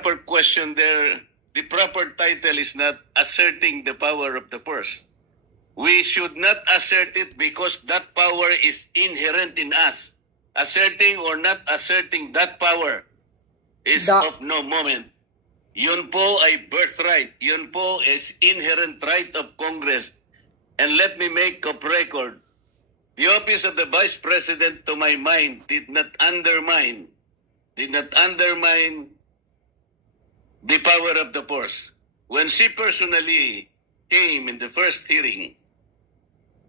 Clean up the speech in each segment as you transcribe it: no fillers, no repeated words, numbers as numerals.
proper question there, the proper title is not asserting the power of the purse. We should not assert it because that power is inherent in us. Asserting or not asserting that power is of no moment. Yun po ay birthright. Yun po is inherent right of Congress. And let me make a record. The office of the Vice President, to my mind, did not undermine the power of the purse. When she personally came in the first hearing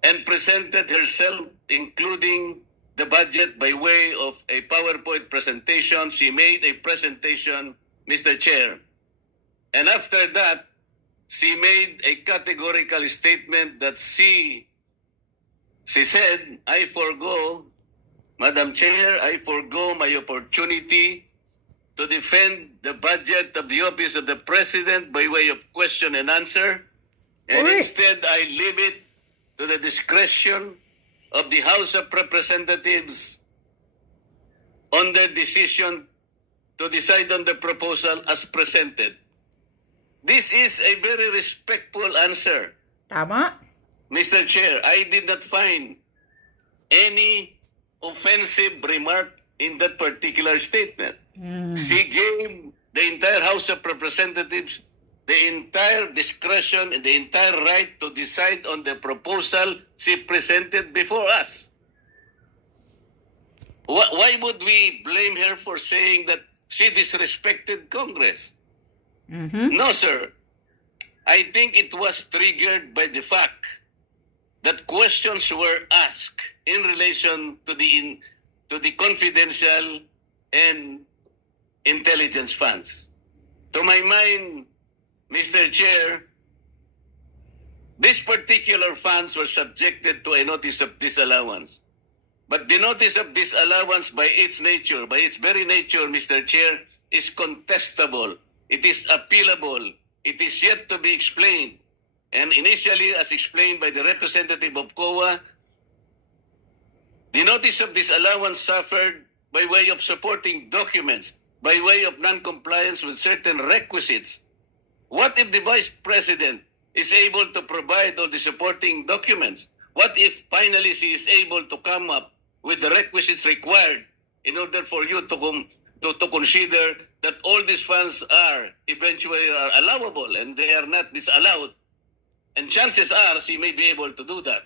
and presented herself, including the budget by way of a PowerPoint presentation, she made a presentation, Mr. Chair. And after that, she made a categorical statement that she said, I forgo, Madam Chair, I forgo my opportunity to defend the budget of the office of the President by way of question and answer. And instead, I leave it to the discretion of the House of Representatives on their decision to decide on the proposal as presented. This is a very respectful answer. Tama. Mr. Chair, I did not find any offensive remark in that particular statement. She gave the entire House of Representatives the entire discretion and the entire right to decide on the proposal she presented before us. Why would we blame her for saying that she disrespected Congress? No, sir. I think it was triggered by the fact that questions were asked in relation to the confidential and intelligence funds. To my mind, Mr. Chair, these particular funds were subjected to a notice of disallowance. But the notice of disallowance by its nature, by its very nature, Mr. Chair, is contestable. It is appealable. It is yet to be explained. And initially, as explained by the representative of COA, the notice of disallowance suffered by way of supporting documents, by way of non-compliance with certain requisites. What if the Vice President is able to provide all the supporting documents? What if finally she is able to come up with the requisites required in order for you to consider that all these funds are eventually allowable and they are not disallowed? And chances are she may be able to do that.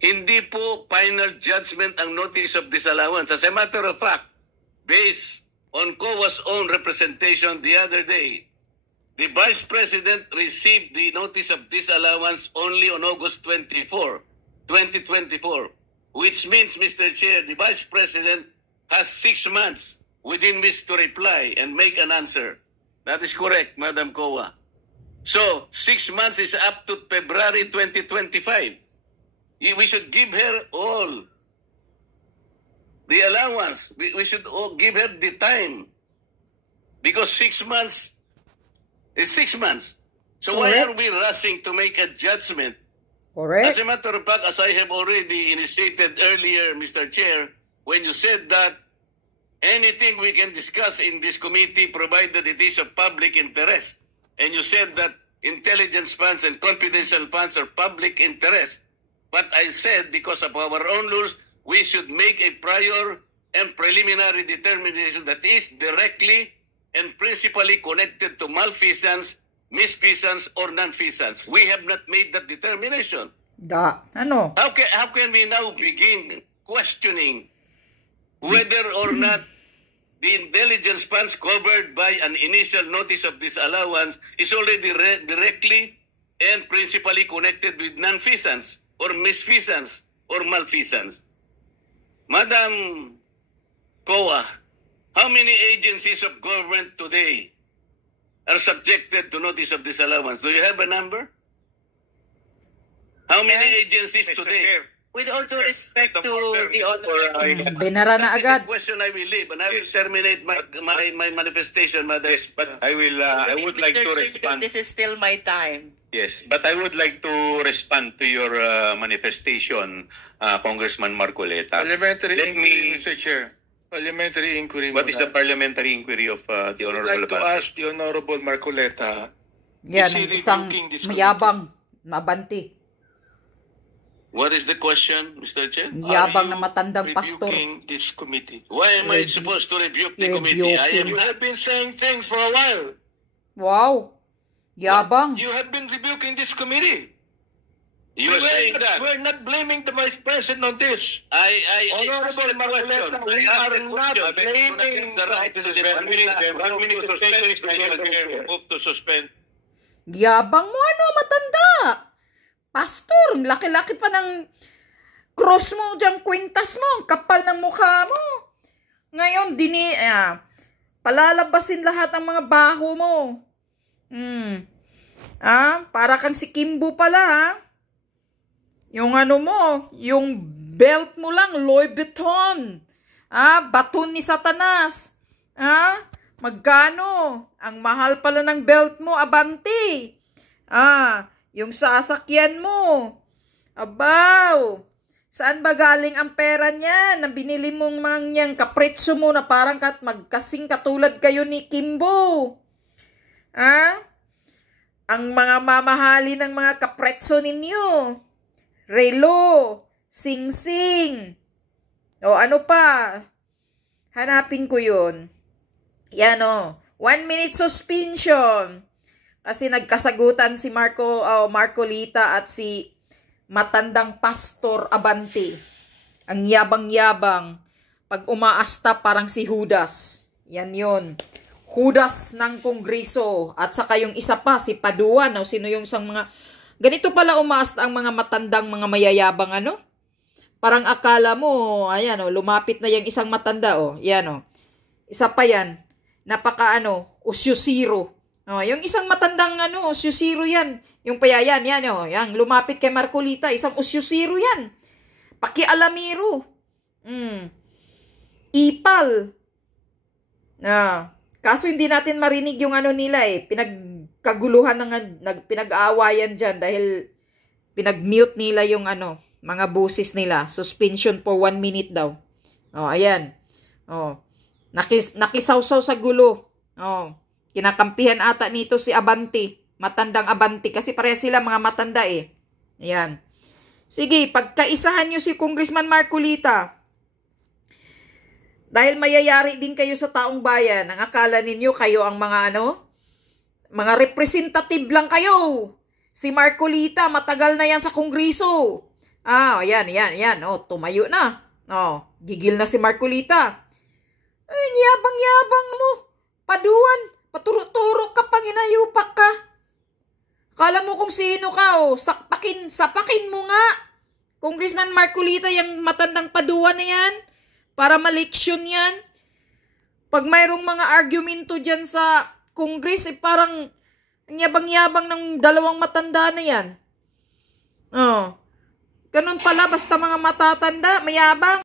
Hindi po final judgment ang notice of disallowance. As a matter of fact, based on COA's own representation the other day, the Vice President received the notice of disallowance only on August 24, 2024, which means, Mr. Chair, the Vice President has 6 months within which to reply and make an answer. That is correct, Madam COA. So, 6 months is up to February 2025. We should give her all the allowance. We should all give her the time. Because 6 months is 6 months. So why are we rushing to make a judgment? Correct. As a matter of fact, as I have already initiated earlier, Mr. Chair, when you said that anything we can discuss in this committee provided it is of public interest, and you said that intelligence funds and confidential funds are public interest, but I said because of our own rules, we should make a prior and preliminary determination that is directly and principally connected to malfeasance, misfeasance, or non-feasance. We have not made that determination. Ano? How can we now begin questioning whether or not the intelligence funds covered by an initial notice of disallowance is already directly and principally connected with non-feasance or misfeasance or malfeasance? Madam COA, how many agencies of government today are subjected to notice of disallowance? Do you have a number? How many agencies today? With all due respect to the honor. Binara na agad. This is a question I will leave and I will terminate my manifestation, Madam. Yes, but I would like to respond. This is still my time. Yes, but I would like to respond to your manifestation, Congressman Marcoleta. Parliamentary Let English, me- Mr. Chair. Parliamentary inquiry. What is the muna. parliamentary inquiry of the I would Honorable like to Abante? ask the Honorable Marcoleta, Yan, Is he isang rebuking this mayabang na abanti. What is the question, Mr. Chen? Yabang are na you matandang pastor. rebuking this committee? Why am I Rebu- supposed to rebuke the rebuking. committee? I am You not. have been saying things for a while. Wow. Yabang. You have been rebuking this committee. You are saying that. We're not blaming the Vice President on this. I Honorable asked the question. Marcoleta, I we asked are the not question. blaming The right to suspend. 1 minute suspension, Mr. Chair. Move to suspend. Yabang mo ano, matanda. Pastor, laki-laki pa ng cross mo dyan, kwintas mo, ang kapal ng mukha mo. Ngayon, palalabasin lahat ng mga baho mo. Para kang si Kimbo pala, ha? Yung ano mo, yung belt mo lang, Louis Vuitton. Baton ni Satanas. Magkano? Ang mahal pala ng belt mo, Abante. Yung sasakyan mo. Abaw. Saan ba galing ang pera niyan? Na binili mong mangyang kapretso mo na parang magkasing katulad kayo ni Kimbo. Ang mga mamahali ng mga kapretso ninyo. Relo, Sing-Sing. O ano pa? Hanapin ko yun. Yan o. 1 minute suspension. Kasi nagkasagutan si Marcolita at si matandang Pastor Abante. Ang yabang-yabang. Pag umaasta parang si Judas. Yan yun. Judas ng Kongreso. At saka yung isa pa, si Paduan. O sino yung isang mga... Ganito pala umaasta ang mga matandang mga mayayabang ano? Parang akala mo, ayan o, lumapit na yung isang matanda o. Yan o. Isa pa yan. Napaka usyusiro. Yung isang matandang usyusiro yan. Yung payayan, yan o. Yan, lumapit kay Marcolita, isang usyusiro yan. Pakialamiro. Ipal. Kaso hindi natin marinig yung nila eh. Pinagkaguluhan pinag-aawayan dyan dahil pinag-mute nila yung mga busis nila. Suspension for 1 minute daw. Ayan. Nakisawsaw sa gulo. Kinakampihan ata nito si Abante. Matandang Abante. Kasi pareha sila mga matanda eh. Ayan. Sige, pagkaisahan nyo si Congressman Marcolita. Dahil mayayari din kayo sa taong bayan. Ang akala ninyo kayo ang mga mga representative lang kayo. Si Marcolita, matagal na yan sa Kongreso. Ayan. Tumayo na. Gigil na si Marcolita. Ay, yabang-yabang mo. Paduan, paturo-turo ka, panginayupak ka. Kala mo kung sino ka, sapakin mo nga. Congressman Marcolita, yung matandang Paduan na yan, para maleksyon yan. Pag mayroong mga argumento dyan sa Congress, parang yabang-yabang ng dalawang matanda na yan. Ganun pala, basta mga matatanda, mayabang.